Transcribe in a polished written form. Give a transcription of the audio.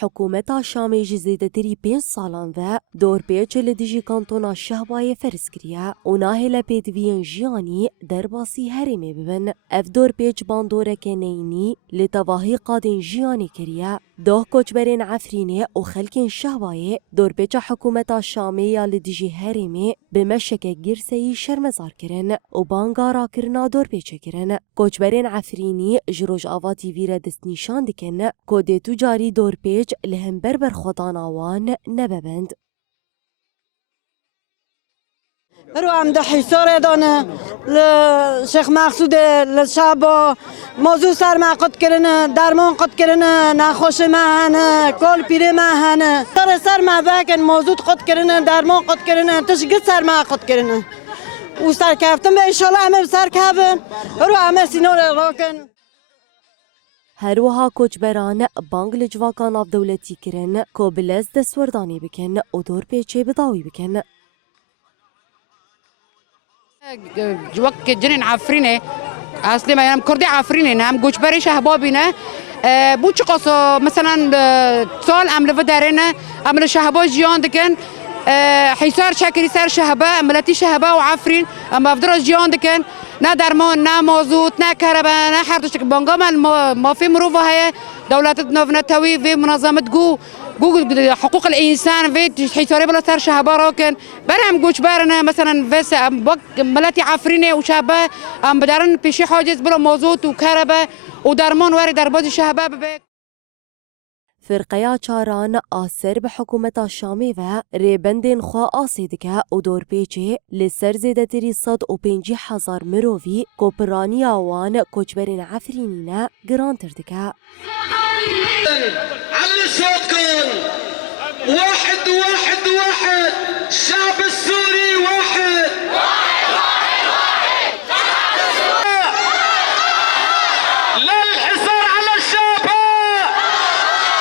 حکومتا شامی جی زیدتری 5 سالان و دور پیچ لدیجی کانتونا شهبای فرز کریه و ناهل پیدوین جیانی در باسی هرمی ببن. اف دور پیچ باندوره که نینی لتواهی قادن جیانی کریه ده کوچبرین عفرینه و خلکین شهبای دور پیچ حکومتا شامی یا لدیجی هرمی بمشک گرسی شرمزار کرن و بانگارا کرنا دور پیچ کرن. کوچبرین عفرینی جروج آواتی ویره دست نشان دکن که تجاری دور پیچ لهم بربر خودان آوان نببند. رو هم ده حسار دانه شیخ مقصود لشابا موضوع سر ما قد کرنه درمان قد کرنه نخوش ما هنه کل پیره ما هنه سر ما بکن موضوع قد کرنه درمان قد کرنه تشگت سر ما قد کرنه و سر کفتم به انشالله همه سر کفتم رو همه سینور راکن. هروها کوچبران بانگ لجواکان آف دولتی کرن که بلز دستوردانی بکن و دور پیچه بداوی بکن. وقت جنين عفرينه اصلي ما هم كردي عفرينه هم گوشبري شهبابينه بوچ قصو مثلا سال عمل ودارنه عمل شهبا جيان دكن حيسار شاكري سر شهبا ملتي شهبا وعفرين اما افدرس جيان دكن نا درمان نا موزوت نا كهرباء نا حرتش بانقام ما في مروفه هي دولتنا نتوي في منظمه جو حقوق الانسان في حيثوري بلا سر شهبا راكن برهم گوش برنا مثلا بس ملتي عفرينه وشابه ام بدارن بيشي حاجز بلا موزوت وكهرباء ودرمان وري درباز شهبا ببك. فرقيا چاران آسر به حکومت شامی و ریبندین خواه آسیدگه و دور پیچه لسر زیدتری 150,000 مرووی کوپرانی آوان کوچبرین عفرینینه گرانتر دکه.